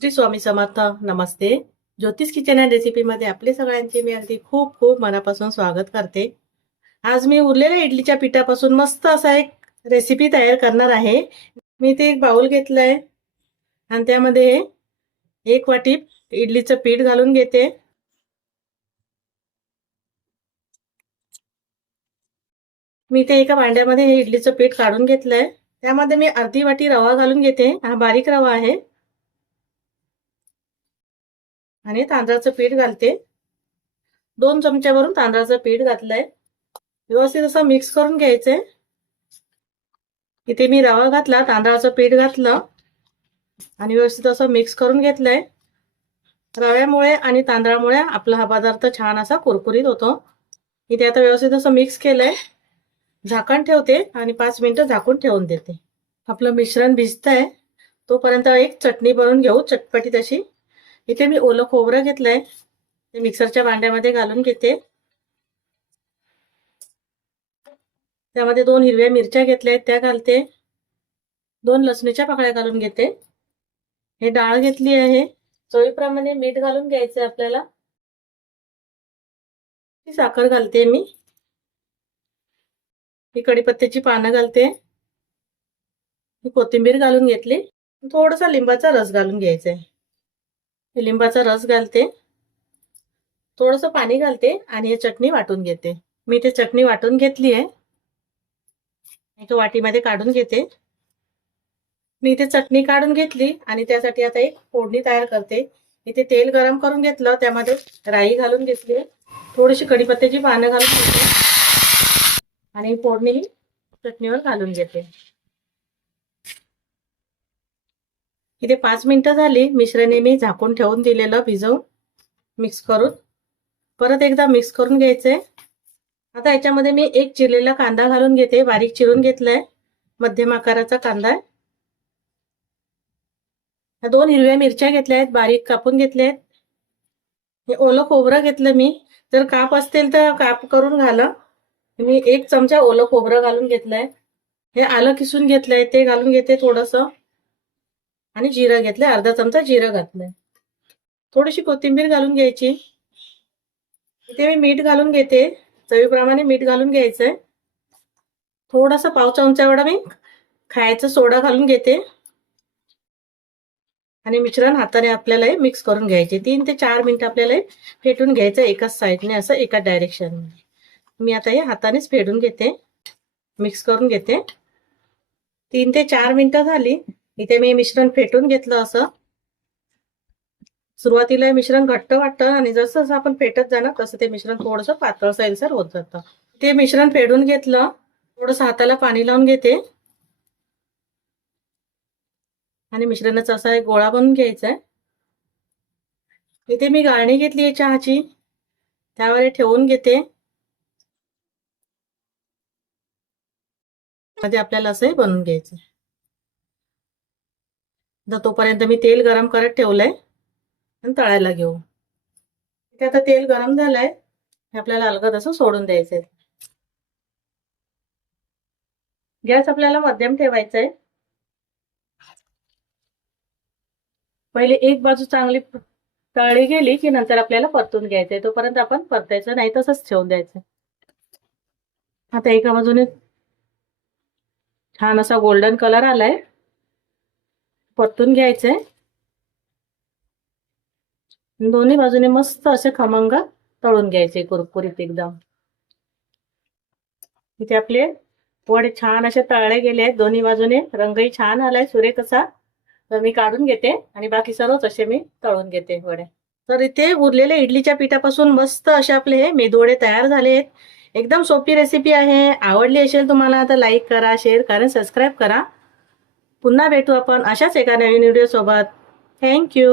श्री स्वामी समर्थ नमस्ते. ज्योतिष kitchen and रेसिपीमध्ये आपले सगळ्यांचे मी अगदी खूप खूप मनापासून स्वागत करते. आज मी उरलेल्या इडलीच्या पिठापासून मस्त असा एक रेसिपी तयार करणार आहे. मी ते एक बाउल घेतलं आहे आणि त्यामध्ये एक वाटी इडलीचं पीठ घालून घेते. मी ते एका भांड्यामध्ये हे इडलीचं पीठ काढून घेतलंय. त्यामध्ये मी अर्धी वाटी रवा घालून घेते. हा बारीक रवा आहे. आणि तांदळाचं पीठ घालते. दोन चमच्यावरून तांदळाचं पीठ घातलंय. व्यवस्थित असं मिक्स करून घ्यायचंय. इथे मी रवा घातला तांदळाचं पीठ घातलं. आणि व्यवस्थित असं मिक्स करून घेतलंय. रव्यामुळे आणि तांदळामुळे आपला हा पदार्थ छान असा कुरकुरीत होतो. इथे आता व्यवस्थित असं मिक्स केलंय. झाकण ठेवते आणि पाच मिनिटं झाकून ठेवून देते. आपलं मिश्रण भिजतंय. तोपर्यंत एक चटणी बनवून घेऊ चटपटीत अशी इथे मी ओलं खोबरं घेतलंय. ते मिक्सरच्या भांड्यामध्ये घालून घेते. त्यामध्ये दोन हिरव्या मिरच्या घेतल्या आहेत त्या घालते. दोन लसणीच्या पाकळ्या घालून घेते. हे डाळ घेतली आहे. चवीप्रमाणे मीठ घालून घ्यायचं आपल्याला. साखर घालते मी. ही कढीपत्त्याची पानं घालते. कोथिंबीर घालून घेतली. थोडासा लिंबाचा रस घालून घ्यायचा आहे लिंबाचा रस घालते. थोडस पाणी घालते आणि हे चटणी वाटून घेते. मी ते चटणी वाटून घेतली आहे एका वाटीमध्ये काढून घेते. मी इथे चटणी काढून घेतली आणि त्यासाठी आता एक फोडणी तयार करते. इथे तेल गरम करून घेतलं त्यामध्ये राई घालून घेतली थोडीशी कढीपत्त्याची पानं घालून घेते. आणि फोडणी चटणीवर घालून घेते. इथे पाच मिनिटं झाली. मिश्रणे मी झाकून ठेवून दिलेलं भिजवून मिक्स करून. परत एकदा मिक्स करून घ्यायचंय आता याच्यामध्ये मी एक चिरलेला कांदा घालून घेते. बारीक चिरून घेतलाय. मध्यम आकाराचा कांदा आहे. दोन हिरव्या मिरच्या घेतल्या आहेत. बारीक कापून घेतल्या आहेत. हे ओलं खोबरं घेतलं मी. जर काप असतील तर काप करून घाला. मी एक चमचा ओलं खोबरं घालून घेतलंय. हे आलं किसून घेतलंय. ते घालून घेते थोडंसं. आणि जिरं घेतलंय अर्धा चमचा जिरा घातलंय. थोडीशी कोथिंबीर घालून घ्यायची. इथे मी मीठ घालून घेते. चवीप्रमाणे मीठ घालून घ्यायचंय. थोडासा पाव चमचा एवढा मी खायचं सोडा घालून घेते. आणि मिश्रण हाताने आपल्याला मिक्स करून घ्यायचे. तीन ते चार मिनिट आपल्याला फेटून घ्यायचं एकाच साईडने असं एका डायरेक्शन मी आता हे हातानेच फेडून घेते. मिक्स करून घेते. तीन ते चार मिनिटं झाली. इथे मी मिश्रण फेटून घेतलं असं. सुरुवातीला मिश्रण घट्ट वाटतं आणि जसं जसं आपण फेटत जाणार तसं ते मिश्रण थोडंसं पातळ सैलसर होत जातं. ते मिश्रण फेडून घेतलं थोडंसं हाताला पाणी लावून घेते. आणि मिश्रणाचा असा एक गोळा बनवून घ्यायचा आहे इथे मी गाळणी घेतली आहे चहाची. त्यावर ठेवून घेते. मध्ये आपल्याला असं बनवून घ्यायचं तर तोपर्यंत मी तेल गरम करत ठेवलंय आणि तळायला घेऊ. इथे आता तेल गरम झालंय. हे आपल्याला अलगद असं सोडून द्यायचंय. गॅस आपल्याला मध्यम ठेवायचा आहे पहिले एक बाजू चांगली तळली गेली की नंतर आपल्याला परतून घ्यायचंय. तोपर्यंत आपण परतायचं नाही तसंच ठेवून द्यायचं आता एका बाजूने छान असा गोल्डन कलर आलाय. परतून घ्यायचे दोन्ही बाजूने मस्त असे खमंग तळून घ्यायचे कुरकुरीत एकदम. इथे आपले वडे छान असे तळले गेले आहेत. दोन्ही बाजूने रंगही छान आलाय. सुरेख असा. तर मी काढून घेते आणि बाकी सर्वच असे मी तळून घेते वडे. तर इथे उरलेल्या इडलीच्या पिठापासून मस्त असे आपले हे मेदवडे तयार झाले आहेत. एकदम सोपी रेसिपी आहे. आवडली असेल तुम्हाला तर लाईक करा शेअर करा सबस्क्राईब करा. पुन्हा भेटू आपण अशाच एका नवीन व्हिडिओसोबत थँक्यू